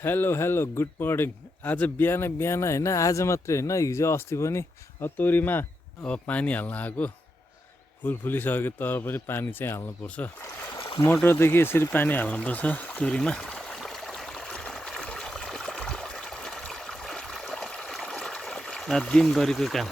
Hello hello good morning. आज बिहान बिहान होइन, आज मात्रै होइन, हिजो अस्ति पनि तोरीमा अब पानी हाल्न आएको। फुल फुलिसक्यो तर पनि पानी चाहिँ हाल्नुपर्छ। मोटरदेखि यसरी पानी हाल्नुपर्छ तोरीमा। दिनभरिको काम।